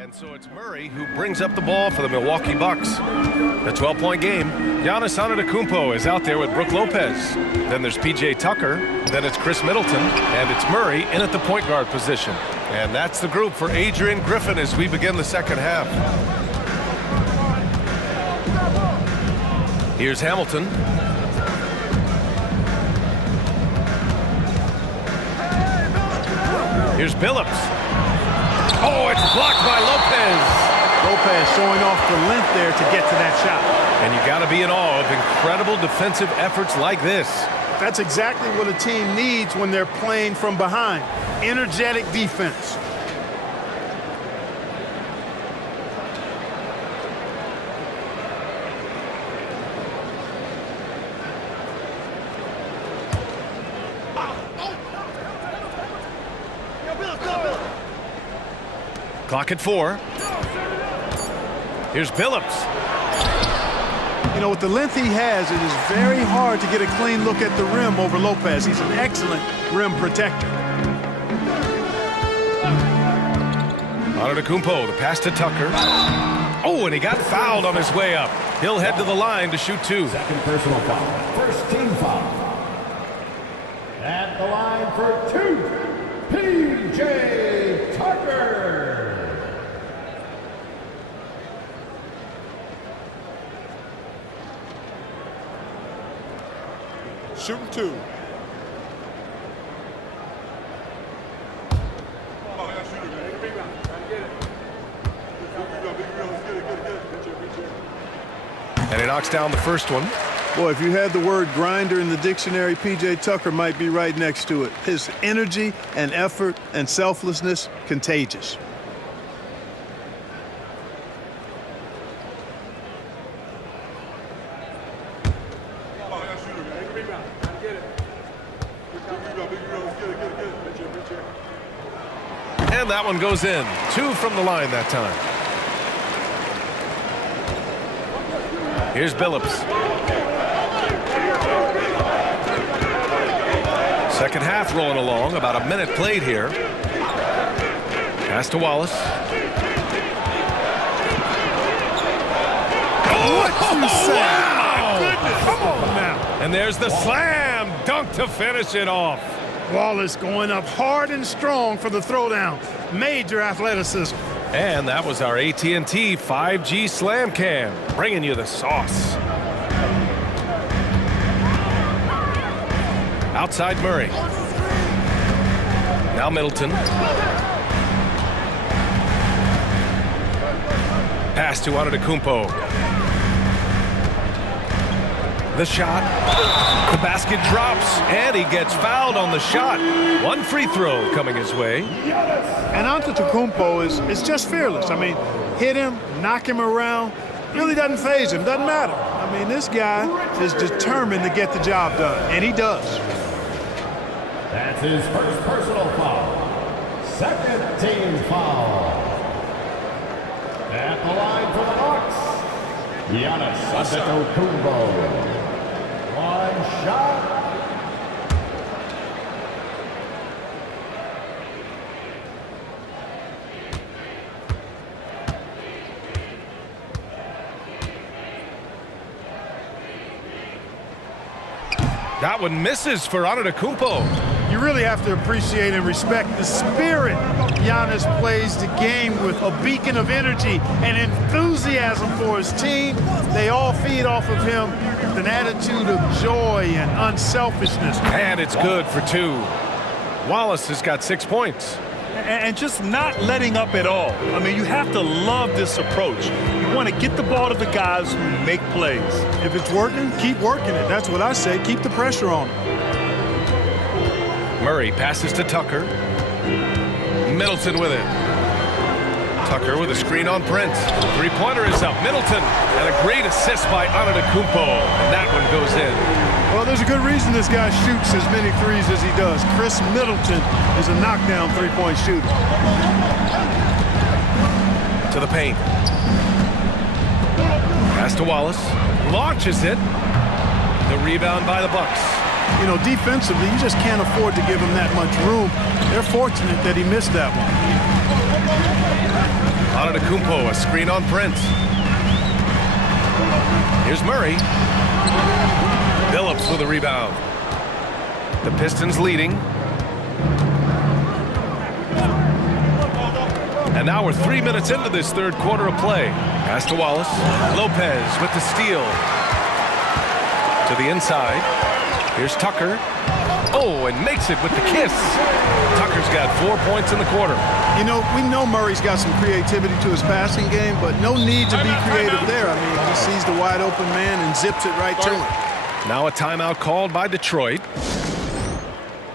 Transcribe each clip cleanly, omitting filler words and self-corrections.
And so it's Murray who brings up the ball for the Milwaukee Bucks. A 12-point game. Giannis Antetokounmpo is out there with Brook Lopez. Then there's P.J. Tucker. Then it's Chris Middleton. And it's Murray in at the point guard position. And that's the group for Adrian Griffin as we begin the second half. Here's Hamilton. Here's Billups. Oh, it's blocked by Lopez. Lopez showing off the length there to get to that shot. And you got to be in awe of incredible defensive efforts like this. That's exactly what a team needs when they're playing from behind. Energetic defense. Clock at 4. Here's Billups. You know, with the length he has, it is very hard to get a clean look at the rim over Lopez. He's an excellent rim protector. Antetokounmpo, the pass to Tucker. Oh, and he got fouled on his way up. He'll head to the line to shoot 2. Second personal foul. First team foul. At the line for 2, P.J. Tucker. Shooting 2. And he knocks down the first one. Boy, if you had the word grinder in the dictionary, P.J. Tucker might be right next to it. His energy and effort and selflessness, contagious. And that one goes in. 2 from the line that time. Here's Billups. Second half rolling along. About a minute played here. Pass to Wallace. What you say? Wow! My goodness. Come on now. And there's the slam dunk to finish it off. Wallace going up hard and strong for the throwdown. Major athleticism. And that was our AT&T 5G Slam Cam, bringing you the sauce. Outside Murray. Now Middleton. Pass to Antetokounmpo. The shot. The basket drops, and he gets fouled on the shot. 1 free throw coming his way. And Antetokounmpo is just fearless. I mean, hit him, knock him around, really doesn't faze him, doesn't matter. I mean, this guy is determined to get the job done, and he does. That's his first personal foul. Second team foul. At the line for the Bucks, Giannis Antetokounmpo. One shot. That one misses for Antetokounmpo. You really have to appreciate and respect the spirit Giannis plays the game with, a beacon of energy and enthusiasm for his team. They all feed off of him with an attitude of joy and unselfishness. And it's good for 2. Wallace has got 6 points. And just not letting up at all. I mean, you have to love this approach. You want to get the ball to the guys who make plays. If it's working, keep working it. That's what I say. Keep the pressure on him. Murray passes to Tucker. Middleton with it. Tucker with a screen on Prince. Three-pointer is up. Middleton, and a great assist by Antetokounmpo, and that one goes in. Well, there's a good reason this guy shoots as many threes as he does. Chris Middleton is a knockdown three-point shooter. To the paint. Pass to Wallace. Launches it. The rebound by the Bucks. You know, defensively, you just can't afford to give him that much room. They're fortunate that he missed that one. Antetokounmpo, a screen on Prince. Here's Murray. Phillips with a rebound. The Pistons leading. And now we're 3 minutes into this third quarter of play. Pass to Wallace. Lopez with the steal. To the inside. Here's Tucker. Oh, and makes it with the kiss. Tucker's got 4 points in the quarter. You know, we know Murray's got some creativity to his passing game, but no need to be creative there. I mean, he sees the wide open man and zips it right to him. Now a timeout called by Detroit.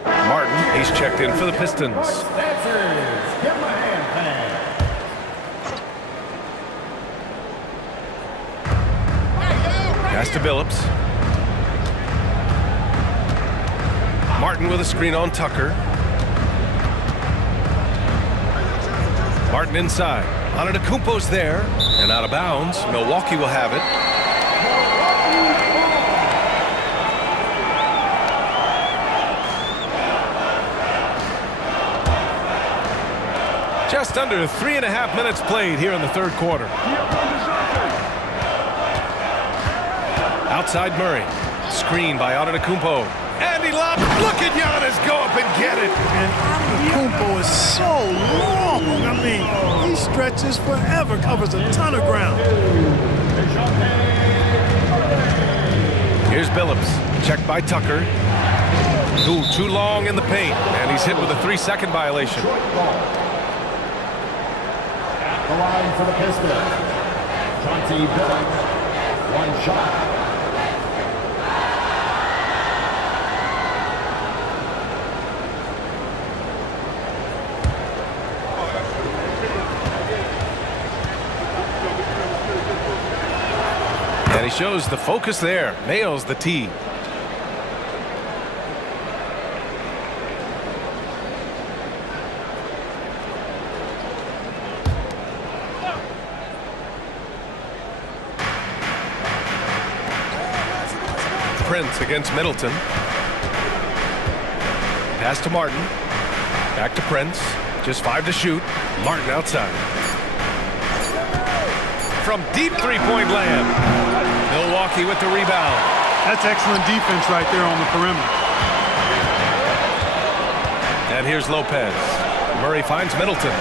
Martin, he's checked in for the Pistons. Pass to Phillips. Martin with a screen on Tucker. Martin inside. Antetokounmpo's there and out of bounds. Milwaukee will have it. Just under 3.5 minutes played here in the third quarter. Outside Murray. Screen by Antetokounmpo. And he lobs. Look at Giannis go up and get it. And Antetokounmpo is so long. I mean, he stretches forever, covers a ton of ground. Here's Phillips. Checked by Tucker. Ooh, too long in the paint. And he's hit with a 3-second violation. The line for the Pistons. Chauncey Billups. One shot. And he shows the focus there. Nails the tee. Prince against Middleton. Pass to Martin. Back to Prince. Just 5 to shoot. Martin outside. From deep three-point land. Milwaukee with the rebound. That's excellent defense right there on the perimeter. And here's Lopez. Murray finds Middleton.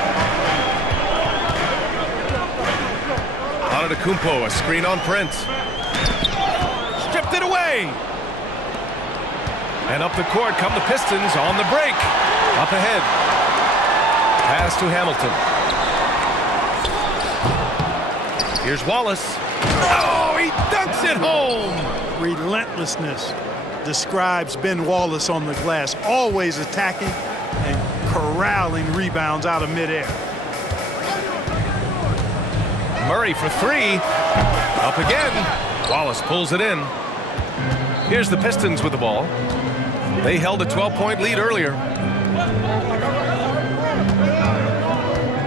Antetokounmpo, a screen on Prince. Stripped it away. And up the court come the Pistons on the break. Up ahead. Pass to Hamilton. Here's Wallace. Oh, he dunks it home. Relentlessness describes Ben Wallace on the glass, always attacking and corralling rebounds out of midair. Murray for 3. Up again. Wallace pulls it in. Here's the Pistons with the ball. They held a 12-point lead earlier.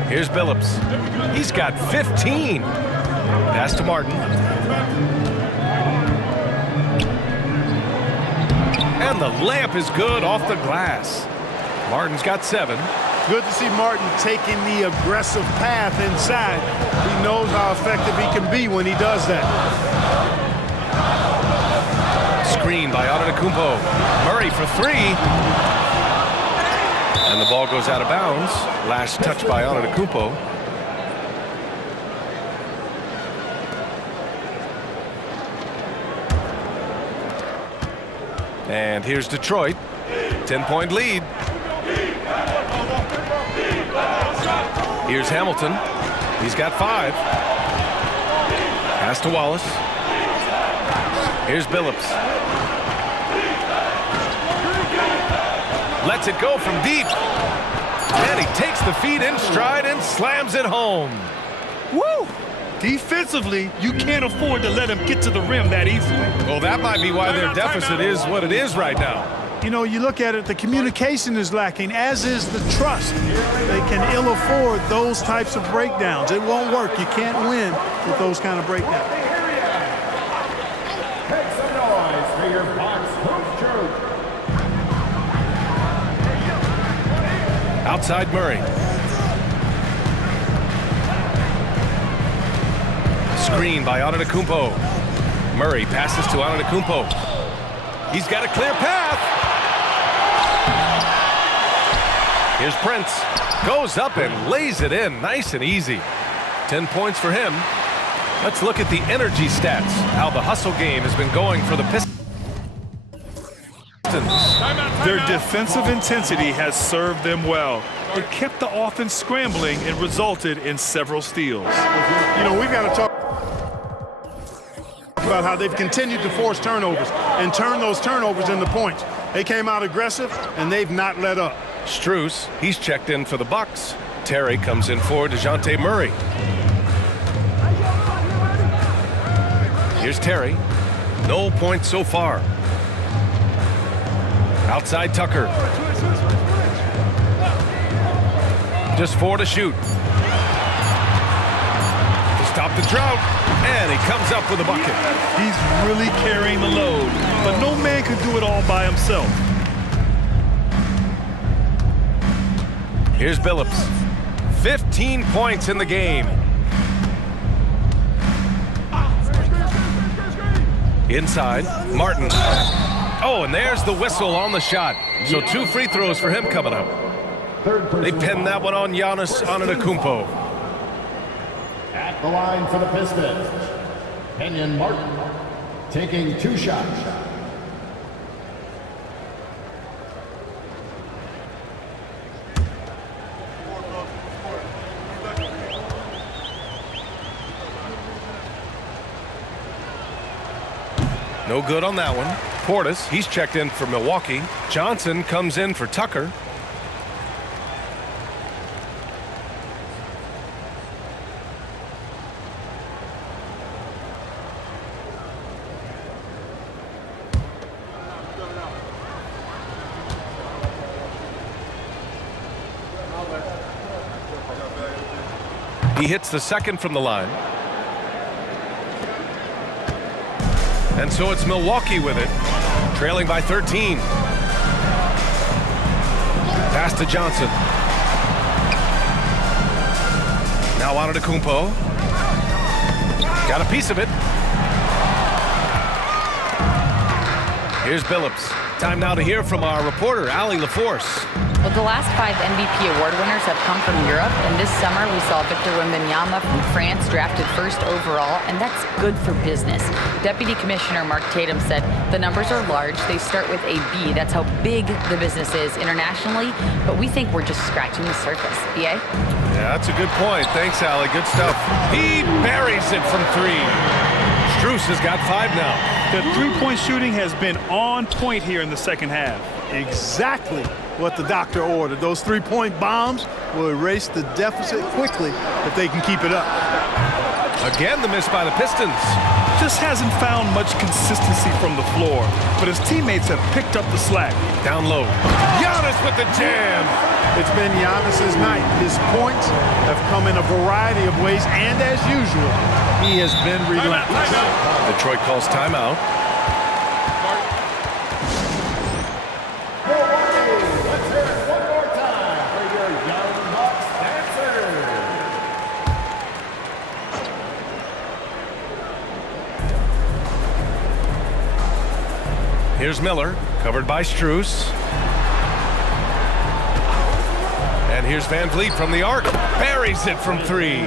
Here's Phillips. He's got 15. Pass to Martin. And the layup is good off the glass. Martin's got 7. Good to see Martin taking the aggressive path inside. He knows how effective he can be when he does that. Screen by Antetokounmpo. Murray for 3. And the ball goes out of bounds. Last touch by Antetokounmpo. And here's Detroit. 10-point lead. Here's Hamilton. He's got 5. Pass to Wallace. Here's Phillips. Lets it go from deep. And he takes the feed in stride and slams it home. Woo! Defensively, you can't afford to let him get to the rim that easily. Well, that might be why their deficit is what it is right now. You know, you look at it, the communication is lacking, as is the trust. They can ill afford those types of breakdowns. It won't work. You can't win with those kind of breakdowns. Make some noise for your box hoop troop. Outside Murray. screen by Antetokounmpo. Murray passes to Antetokounmpo. He's got a clear path. Here's Prince. Goes up and lays it in nice and easy. 10 points for him. Let's look at the energy stats, how the hustle game has been going for the Pistons. Their defensive intensity has served them well. It kept the offense scrambling and resulted in several steals. You know, we've got to talk about how they've continued to force turnovers and turn those turnovers into points. They came out aggressive, and they've not let up. Strus, he's checked in for the Bucks. Terry comes in for DeJounte Murray. Here's Terry. No points so far. Outside Tucker. Just 4 to shoot. To stop the drought. And he comes up with a bucket. He's really carrying the load, but no man could do it all by himself. Here's Billups. 15 points in the game. Inside, Martin. Oh, and there's the whistle on the shot. So 2 free throws for him coming up. They pinned that one on Giannis Antetokounmpo. At the line for the Pistons, Kenyon Martin taking 2 shots. No good on that one. Portis, he's checked in for Milwaukee. Johnson comes in for Tucker. He hits the second from the line. And so it's Milwaukee with it, trailing by 13. Pass to Johnson. Now Antetokounmpo. Got a piece of it. Here's Billups. Time now to hear from our reporter, Allie LaForce. Well, the last 5 MVP award winners have come from Europe, and this summer we saw Victor Wembanyama from France drafted first overall, and that's good for business. Deputy Commissioner Mark Tatum said the numbers are large. They start with a B. That's how big the business is internationally, but we think we're just scratching the surface. BA? Yeah, that's a good point. Thanks, Allie. Good stuff. He buries it from 3. Strus has got 5 now. The three-point shooting has been on point here in the second half. Exactly what the doctor ordered. Those 3-point bombs will erase the deficit quickly if they can keep it up. Again, the miss by the Pistons. Just hasn't found much consistency from the floor, but his teammates have picked up the slack. Down low. Giannis with the jam. It's been Giannis's night. His points have come in a variety of ways, and as usual, he has been relentless. Detroit calls timeout. Let's hear it one more time for your Young Bucks dancers. Here's Miller, covered by Strus. And here's Van Vliet from the arc. Buries it from 3.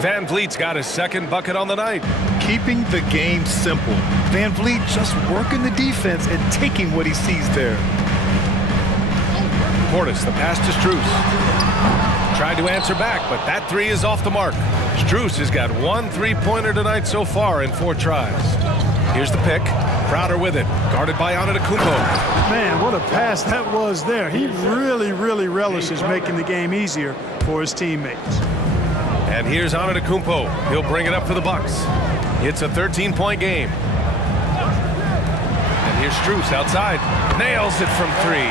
Van Vliet's got his second bucket on the night. Keeping the game simple. Van Vliet just working the defense and taking what he sees there. Portis, the pass to Strus. Tried to answer back, but that 3 is off the mark. Strus has got 1 3-pointer tonight so far in 4 tries. Here's the pick. Crowder with it, guarded by Antetokounmpo. Man, what a pass that was there. He really relishes making the game easier for his teammates. And here's Antetokounmpo. He'll bring it up for the Bucks. It's a 13-point game. And here's Strus outside. Nails it from 3.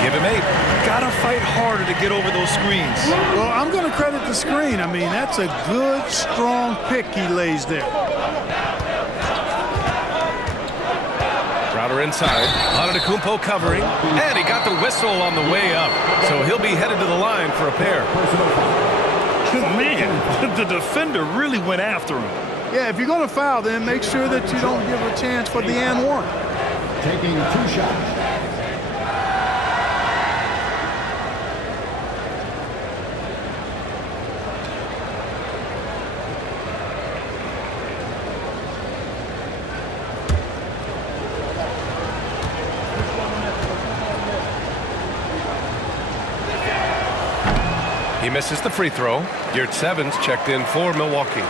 Give him 8. Gotta fight harder to get over those screens. Well, I'm going to credit the screen. I mean, that's a good, strong pick he lays there. Crowder inside. Antetokounmpo covering. And he got the whistle on the way up. So he'll be headed to the line for a pair. Man, the defender really went after him. Yeah, if you're going to foul, then make sure that you don't give a chance for the and one. Taking 2 shots. He misses the free throw. Geert Sevens checked in for Milwaukee.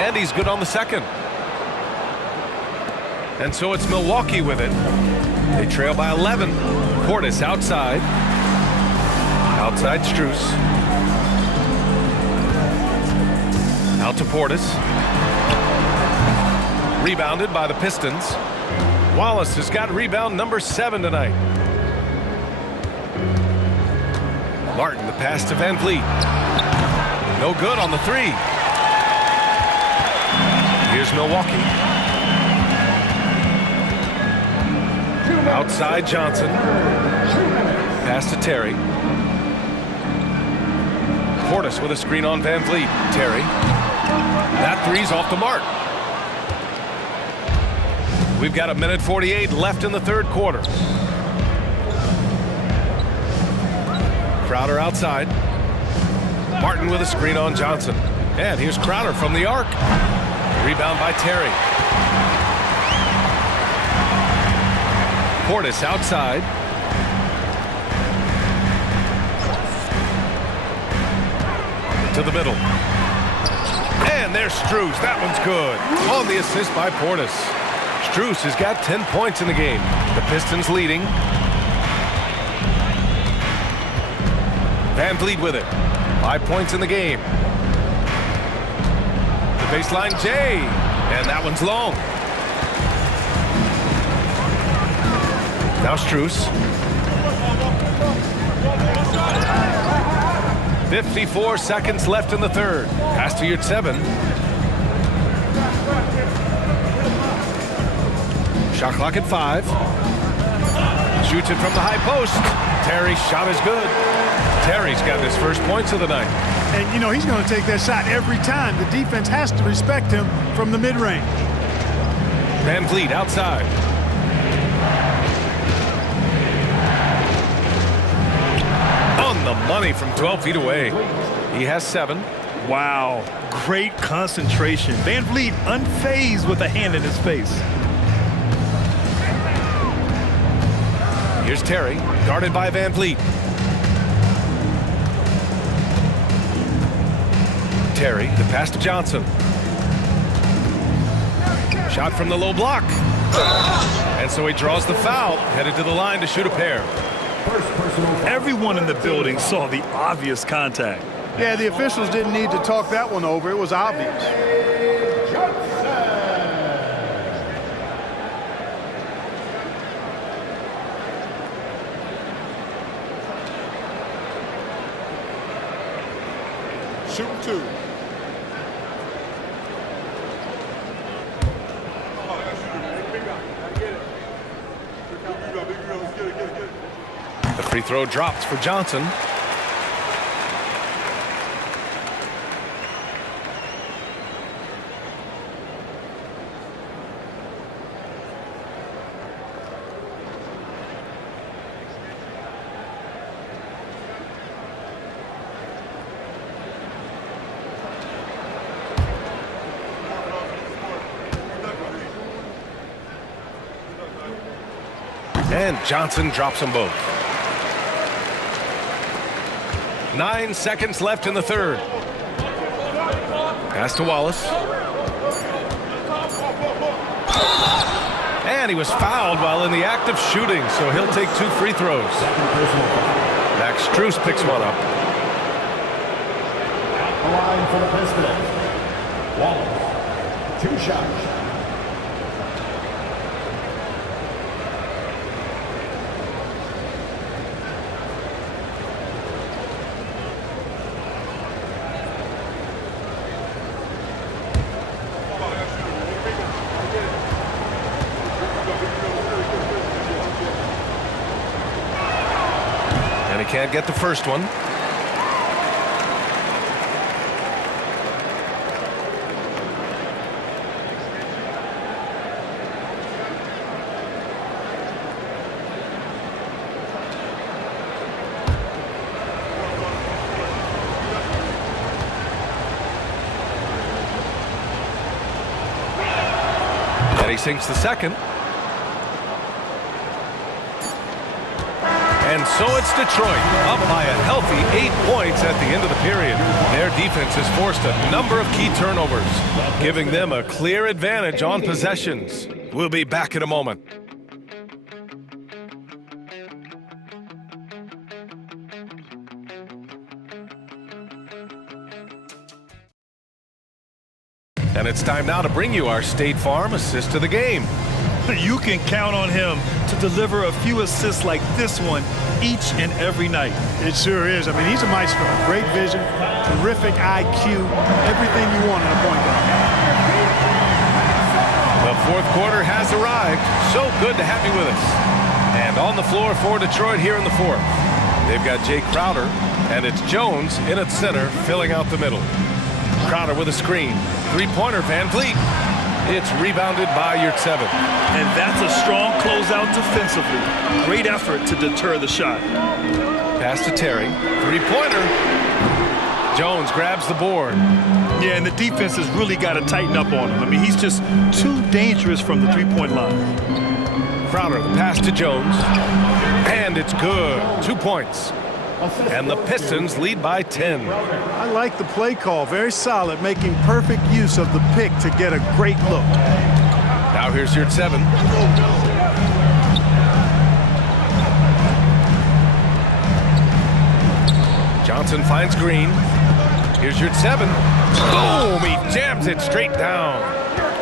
And he's good on the second. And so it's Milwaukee with it. They trail by 11. Portis outside. Outside Strus. Out to Portis. Rebounded by the Pistons. Wallace has got rebound number 7 tonight. Martin, the pass to Van Vliet. No good on the 3. Here's Milwaukee. Outside Johnson. Pass to Terry. Portis with a screen on Van Vliet. Terry. That 3's off the mark. We've got 1:48 left in the third quarter. Crowder outside. Martin with a screen on Johnson. And here's Crowder from the arc. Rebound by Terry. Portis outside. To the middle. And there's Strus. That one's good. On the assist by Portis. Strus has got 10 points in the game. The Pistons leading. Van Vliet with it. 5 points in the game. The baseline J. And that one's long. Now Strus. 54 seconds left in the third. Pass to Geert Sevens. Shot clock at 5. Shoots it from the high post. Terry's shot is good. Terry's got his first points of the night. And, you know, he's going to take that shot every time. The defense has to respect him from the mid-range. Van Vliet outside. On the money from 12 feet away. He has 7. Wow, great concentration. Van Vliet unfazed with a hand in his face. Here's Terry, guarded by Van Vliet. Terry, the pass to Johnson. Shot from the low block. And so he draws the foul, headed to the line to shoot a pair. Everyone in the building saw the obvious contact. Yeah, the officials didn't need to talk that one over. It was obvious. Shoot 2. The free throw drops for Johnson. And Johnson drops them both. 9 seconds left in the third. Pass to Wallace. And he was fouled while in the act of shooting, so he'll take 2 free throws. Max Strus picks one up. At the line for the Pistons. Wallace. 2 shots. can't get the first one. And he sinks the second. And so it's Detroit, up by a healthy 8 points at the end of the period. Their defense has forced a number of key turnovers, giving them a clear advantage on possessions. We'll be back in a moment. And it's time now to bring you our State Farm assist of the game. You can count on him to deliver a few assists like this one each and every night. It sure is. I mean, he's a maestro. Great vision, terrific IQ, everything you want in a point guard. The fourth quarter has arrived. So good to have you with us. And on the floor for Detroit here in the fourth, they've got Jay Crowder, and it's Jones in at center, filling out the middle. Crowder with a screen. Three-pointer, Van Vliet. It's rebounded by Yurtseven. And that's a strong closeout defensively. Great effort to deter the shot. Pass to Terry. Three-pointer. Jones grabs the board. Yeah, and the defense has really got to tighten up on him. I mean, he's just too dangerous from the three-point line. Crowder, the pass to Jones. And it's good. 2 points. And the Pistons lead by 10. I like the play call. Very solid, making perfect use of the pick to get a great look. Now here's Yurtseven. Johnson finds Green. Here's Yurtseven. Boom! He jams it straight down.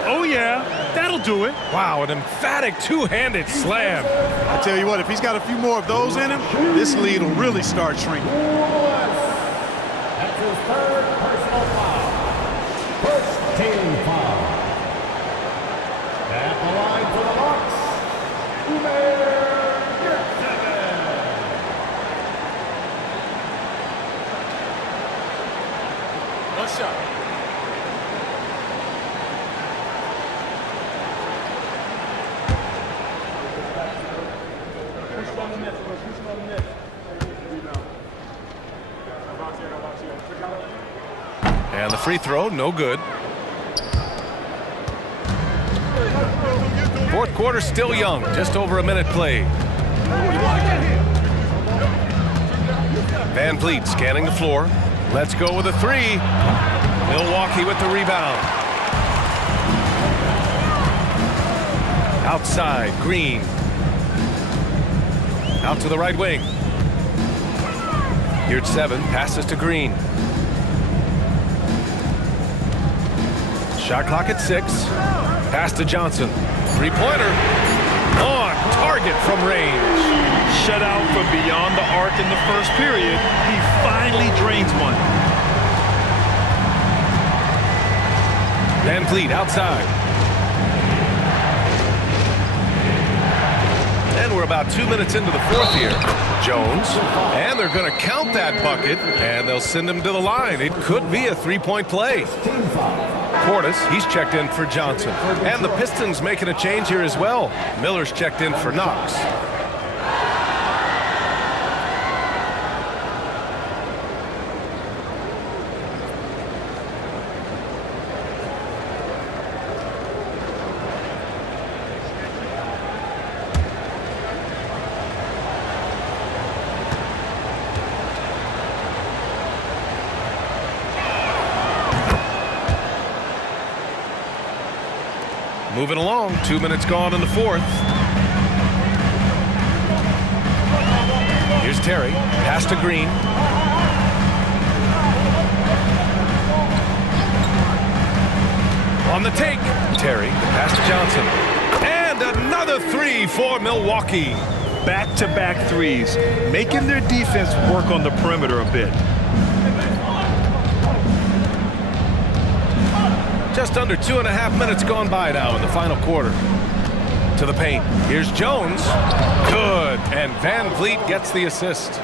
Oh, yeah. That'll do it. Wow, an emphatic two-handed slam. I tell you what, if he's got a few more of those in him, this lead will really start shrinking. That's his third personal foul. First team foul. At the line for the Bucks, Yurtseven. One shot. And the free throw, no good. Fourth quarter still young, just over a minute played. Van Vliet scanning the floor. Let's go with a three. Milwaukee with the rebound. Outside, Green. Out to the right wing. Yurtseven passes to Green. Shot clock at 6. Pass to Johnson. Three-pointer. On target from range. Shut out from beyond the arc in the first period. He finally drains one. Van Vliet outside. And we're about 2 minutes into the fourth here. Jones. And they're going to count that bucket, and they'll send him to the line. It could be a three-point play. Portis, he's checked in for Johnson. And the Pistons making a change here as well. Miller's checked in for Knox. Moving along, 2 minutes gone in the fourth. Here's Terry, pass to Green. On the take, Terry, pass to Johnson. And another three for Milwaukee. Back-to-back threes, making their defense work on the perimeter a bit. Just under 2.5 minutes gone by now in the final quarter. To the paint. Here's Jones. Good. And Van Vliet gets the assist.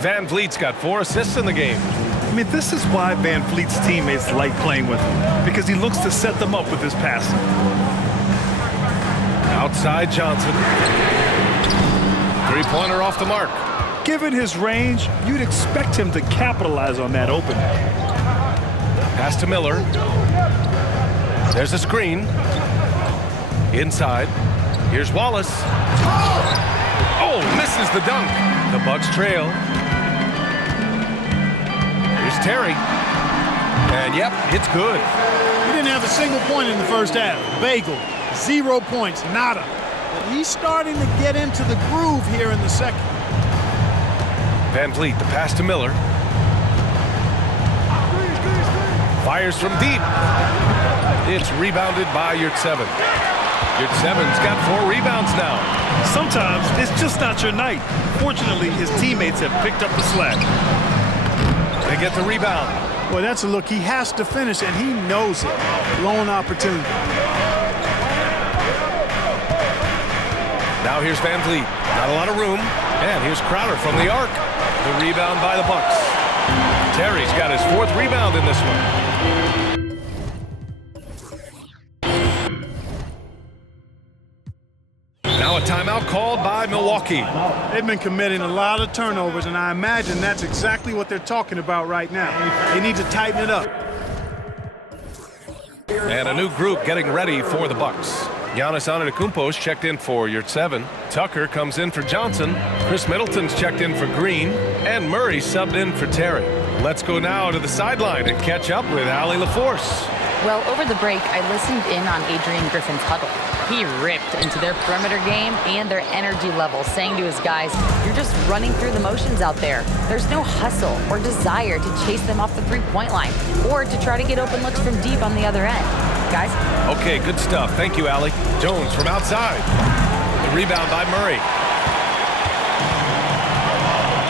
Van Vliet's got 4 assists in the game. I mean, this is why Van Vliet's teammates like playing with him, because he looks to set them up with his passing. Outside Johnson. Three-pointer off the mark. Given his range, you'd expect him to capitalize on that opening. Pass to Miller. There's a screen. Inside. Here's Wallace. Oh, misses the dunk. The Bucks trail. Here's Terry. And yep, it's good. He didn't have a single point in the first half. Bagel, 0 points, nada. But he's starting to get into the groove here in the second. Van Vliet, the pass to Miller. Fires from deep. It's rebounded by Yurtseven. Yurtseven's got 4 rebounds now. Sometimes it's just not your night. Fortunately, his teammates have picked up the slack. They get the rebound. Boy, that's a look he has to finish, and he knows it. Blown opportunity. Now here's Van Vliet. Not a lot of room. And here's Crowder from the arc. The rebound by the Bucks. Terry's got his 4th rebound in this one. Now a timeout called by Milwaukee. They've been committing a lot of turnovers, and I imagine that's exactly what they're talking about right now. They need to tighten it up. And a new group getting ready for the Bucks. Giannis Antetokounmpo's checked in for Yurtseven. Tucker comes in for Johnson. Chris Middleton's checked in for Green. And Murray subbed in for Terry. Let's go now to the sideline and catch up with Allie LaForce. Well, over the break, I listened in on Adrian Griffin's huddle. He ripped into their perimeter game and their energy level, saying to his guys, you're just running through the motions out there. There's no hustle or desire to chase them off the three-point line or to try to get open looks from deep on the other end. Guys? Okay, good stuff. Thank you, Allie. Jones from outside. The rebound by Murray.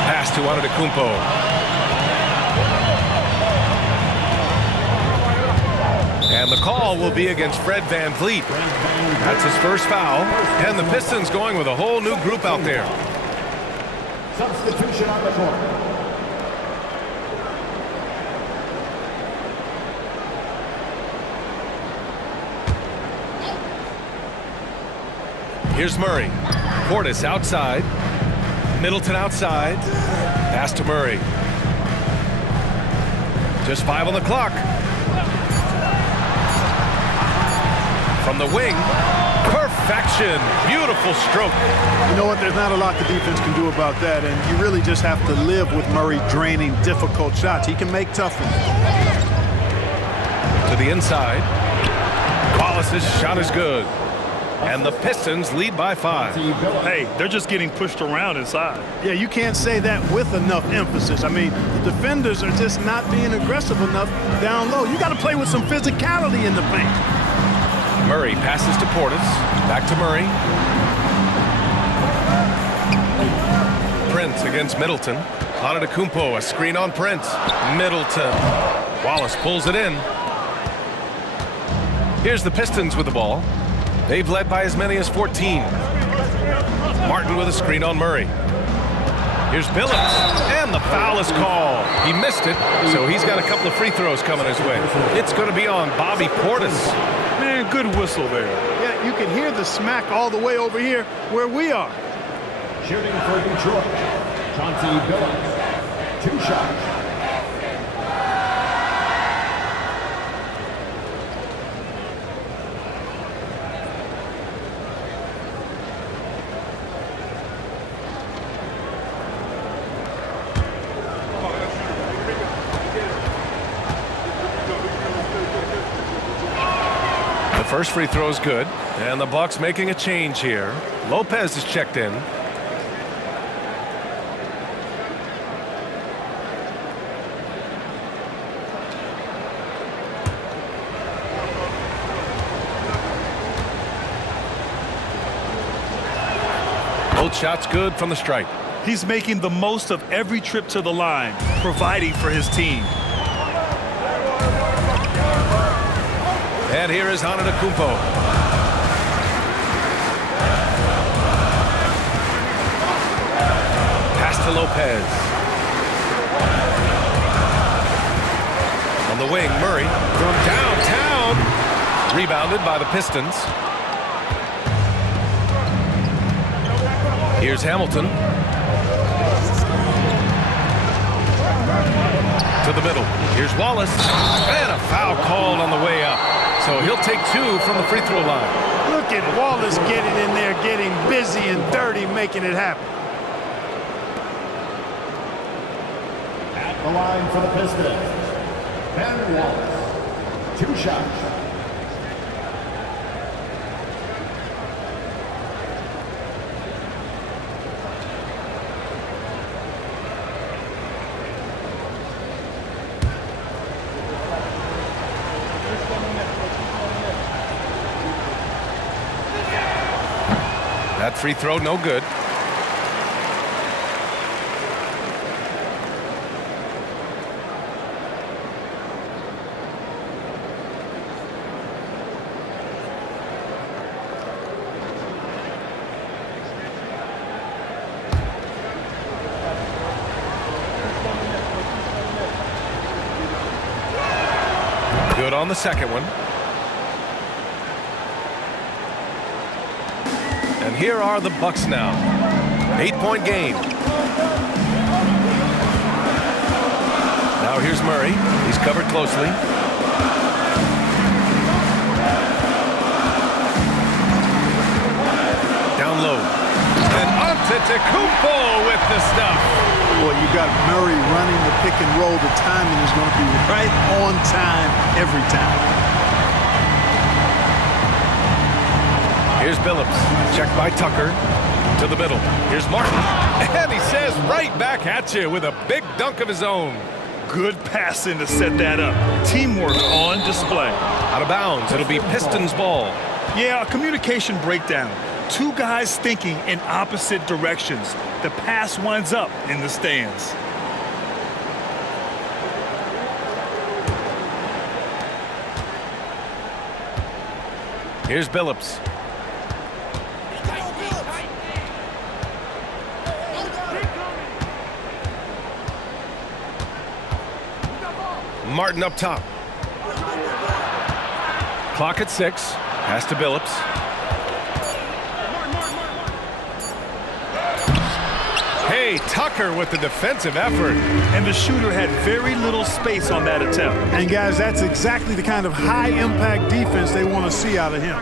Pass to Antetokounmpo. And the call will be against Fred Van Vliet. That's his first foul. And the Pistons going with a whole new group out there. Substitution on the court. Here's Murray. Portis outside. Middleton outside. Pass to Murray. Just 5 on the clock. From the wing. Perfection. Beautiful stroke. You know what? There's not a lot the defense can do about that, and you really just have to live with Murray draining difficult shots. He can make tough ones. To the inside. Wallace's shot is good. And the Pistons lead by 5. Hey, they're just getting pushed around inside. Yeah, you can't say that with enough emphasis. I mean, the defenders are just not being aggressive enough down low. You got to play with some physicality in the paint. Murray passes to Portis. Back to Murray. Prince against Middleton. Antetokounmpo, a screen on Prince. Middleton. Wallace pulls it in. Here's the Pistons with the ball. They've led by as many as 14. Martin with a screen on Murray. Here's Billings, and the foul is called. He missed it, so he's got a couple of free throws coming his way. It's going to be on Bobby Portis. Man, good whistle there. Yeah, you can hear the smack all the way over here where we are. Shooting for Detroit, Chauncey Billings. 2 shots. First free throw is good, and the Bucks making a change here. Lopez is checked in. Both shots good from the stripe. He's making the most of every trip to the line, providing for his team. And here is Antetokounmpo. Pass to Lopez. wing, Murray. From downtown. Rebounded by the Pistons. Here's Hamilton. To the middle. Here's Wallace. And a foul called on the way up. So he'll take 2 from the free throw line. Look at Wallace getting in there, getting busy and dirty, making it happen. At the line for the Pistons, Ben Wallace. 2 shots. That free throw, no good. Good on the second one. And here are the Bucks now. 8-point game. Now here's Murray. He's covered closely. Down low. And Antetokounmpo with the stuff. Boy, you got Murray running the pick and roll. The timing is going to be right on time every time. Here's Billups, checked by Tucker, to the middle. Here's Martin, and he says right back at you with a big dunk of his own. Good passing to set that up. Teamwork on display. Out of bounds, it'll be Pistons ball. Yeah, a communication breakdown. 2 guys thinking in opposite directions. The pass winds up in the stands. Here's Billups. Martin up top. Clock at 6. Pass to Billups. Hey, Tucker with the defensive effort. And the shooter had very little space on that attempt. And guys, that's exactly the kind of high-impact defense they want to see out of him.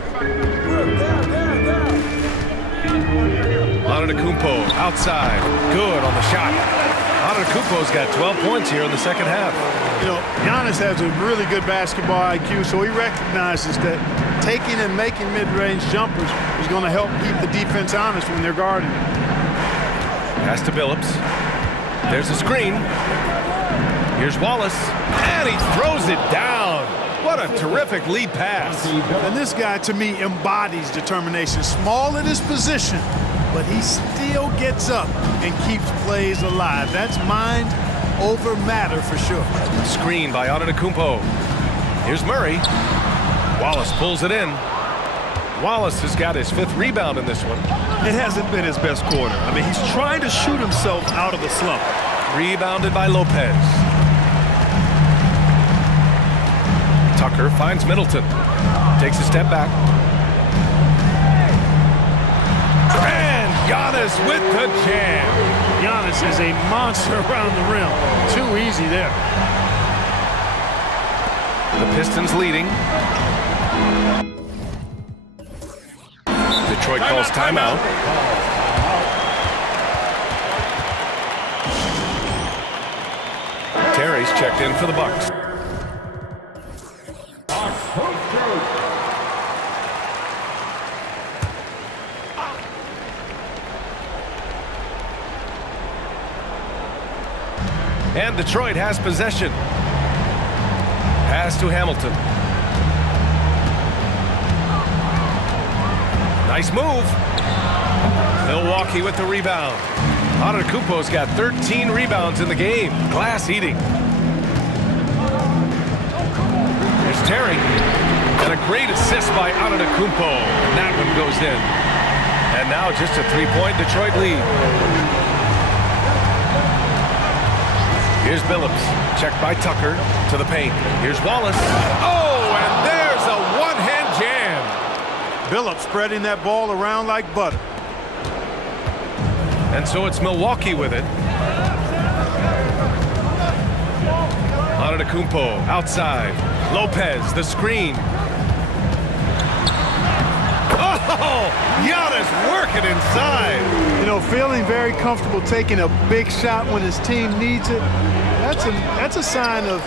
Antetokounmpo outside. Good on the shot. Antetokounmpo's got 12 points here in the second half. You know, Giannis has a really good basketball IQ, so he recognizes that taking and making mid-range jumpers is going to help keep the defense honest when they're guarding. Pass to Billups. There's a screen. Here's Wallace. And he throws it down. What a terrific lead pass. And this guy, to me, embodies determination. Small at his position, but he still gets up and keeps plays alive. That's mind over matter for sure. Screen by Antetokounmpo. Here's Murray. Wallace pulls it in. Wallace has got his 5th rebound in this one. It hasn't been his best quarter. I mean, he's trying to shoot himself out of the slump. Rebounded by Lopez. Tucker finds Middleton. Takes a step back. And Giannis with the jam. Giannis is a monster around the rim. Too easy there. The Pistons leading. Detroit calls timeout. Terry's checked in for the Bucks. And Detroit has possession. Pass to Hamilton. Nice move. Milwaukee with the rebound. Antetokounmpo's got 13 rebounds in the game. Glass eating. Here's Terry. And a great assist by Antetokounmpo. And that one goes in. And now just a 3-point Detroit lead. Here's Billups, checked by Tucker to the paint. Here's Wallace. Oh, and there's a one-hand jam. Billups spreading that ball around like butter. And so it's Milwaukee with it. Antetokounmpo outside. Lopez, the screen. Oh, Giannis working inside. You know, feeling very comfortable taking a big shot when his team needs it. That's a sign of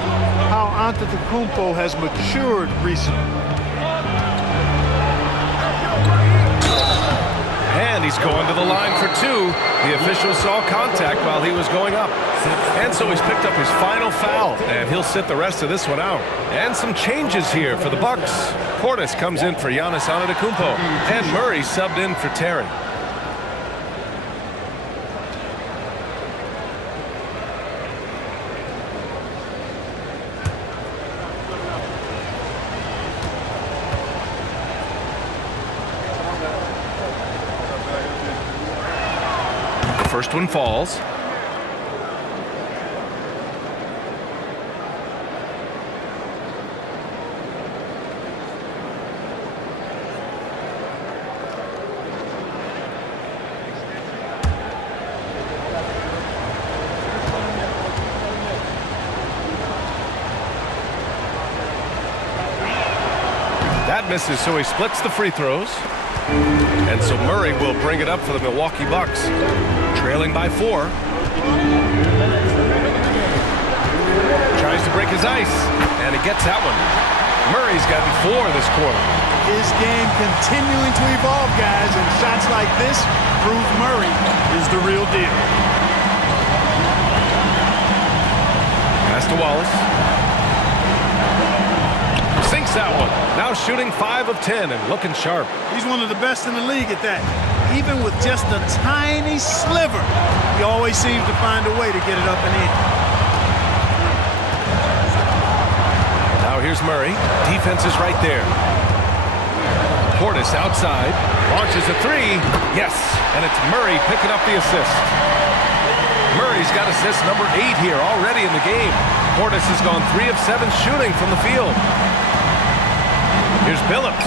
how Antetokounmpo has matured recently. And he's going to the line for two. The official saw contact while he was going up. And so he's picked up his final foul, and he'll sit the rest of this one out. And some changes here for the Bucks. Portis comes in for Giannis Antetokounmpo, and Murray subbed in for Terry. The first one falls. That misses, so he splits the free throws. And so Murray will bring it up for the Milwaukee Bucks, trailing by 4. Tries to break his ice, and he gets that one. Murray's gotten 4 this quarter. His game continuing to evolve, guys, and shots like this prove Murray is the real deal. Pass to Wallace. Sinks that one. Now shooting 5 of 10 and looking sharp. He's one of the best in the league at that. Even with just a tiny sliver, he always seems to find a way to get it up and in. Now here's Murray. Defense is right there. Portis outside. Launches a 3. Yes. And it's Murray picking up the assist. Murray's got assist number 8 here already in the game. Portis has gone 3 of 7 shooting from the field. Here's Billups.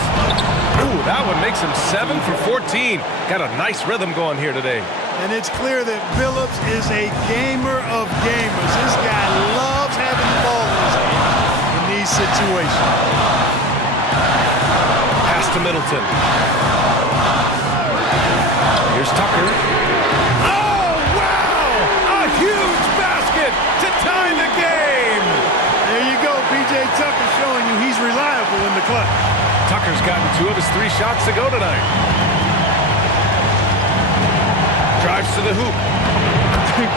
Ooh, that one makes him 7 for 14. Got a nice rhythm going here today. And it's clear that Billups is a gamer of gamers. This guy loves having the ball in his hand in these situations. Pass to Middleton. Here's Tucker. Oh, wow! A huge basket to tie the game! There you go, P.J. Tucker showing you he's reliable in the clutch. Tucker's gotten 2 of his 3 shots to go tonight. Drives to the hoop.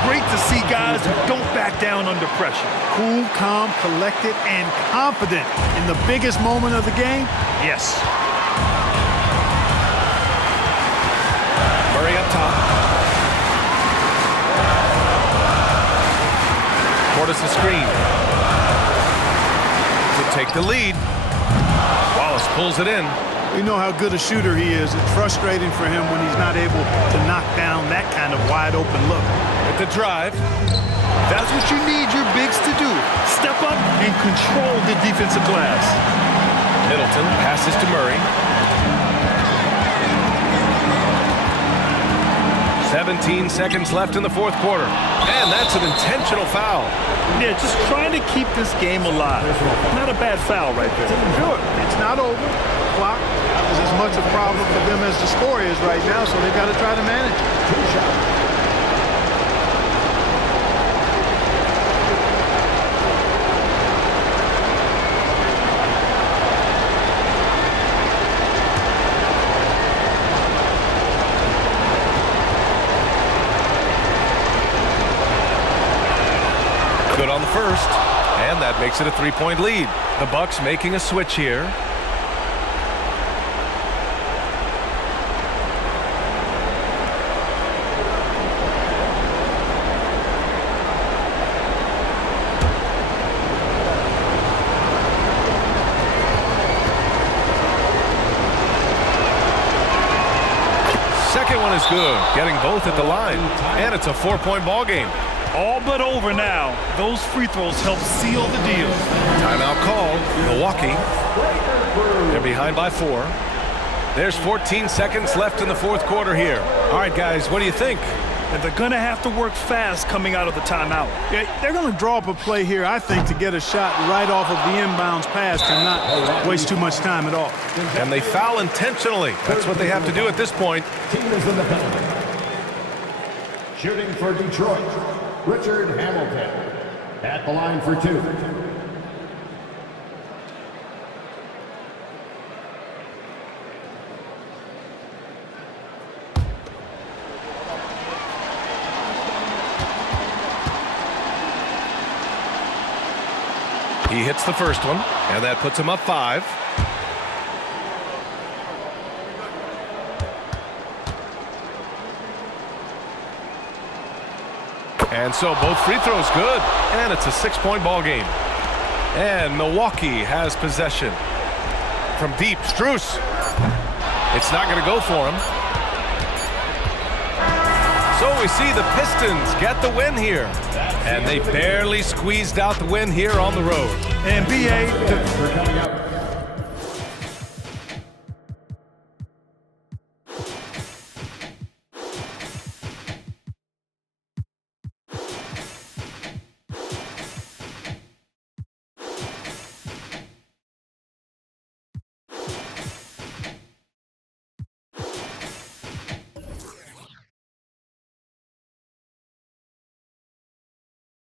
Great to see guys who don't back down under pressure. Cool, calm, collected, and confident in the biggest moment of the game. Yes. Murray up top. Portis the screen. To take the lead. Wallace pulls it in. We know how good a shooter he is. It's frustrating for him when he's not able to knock down that kind of wide open look. At the drive. That's what you need your bigs to do. Step up and control the defensive glass. Middleton passes to Murray. 17 seconds left in the 4th quarter. And that's an intentional foul. Yeah, just trying to keep this game alive. Not a bad foul right there. Sure, it's not over. Clock is as much a problem for them as the score is right now, so they've got to try to manage it. Good on the first, and that makes it a 3-point lead. The Bucks making a switch here. Second one is good, getting both at the line, and it's a 4-point ball game. All but over now. Those free throws help seal the deal. Timeout called. Milwaukee. They're behind by 4. There's 14 seconds left in the fourth quarter here. All right, guys, what do you think? And they're going to have to work fast coming out of the timeout. Yeah, they're going to draw up a play here, I think, to get a shot right off of the inbounds pass and not waste too much time at all. And they foul intentionally. That's what they have to do at this point. Team is in the penalty. Shooting for Detroit, Richard Hamilton. At the line for 2. He hits the first one, and that puts him up 5. And so both free throws good, and it's a 6-point ball game. And Milwaukee has possession. From deep, Strus. It's not going to go for him. So we see the Pistons get the win here. And they barely squeezed out the win here on the road. And B.A. For coming up.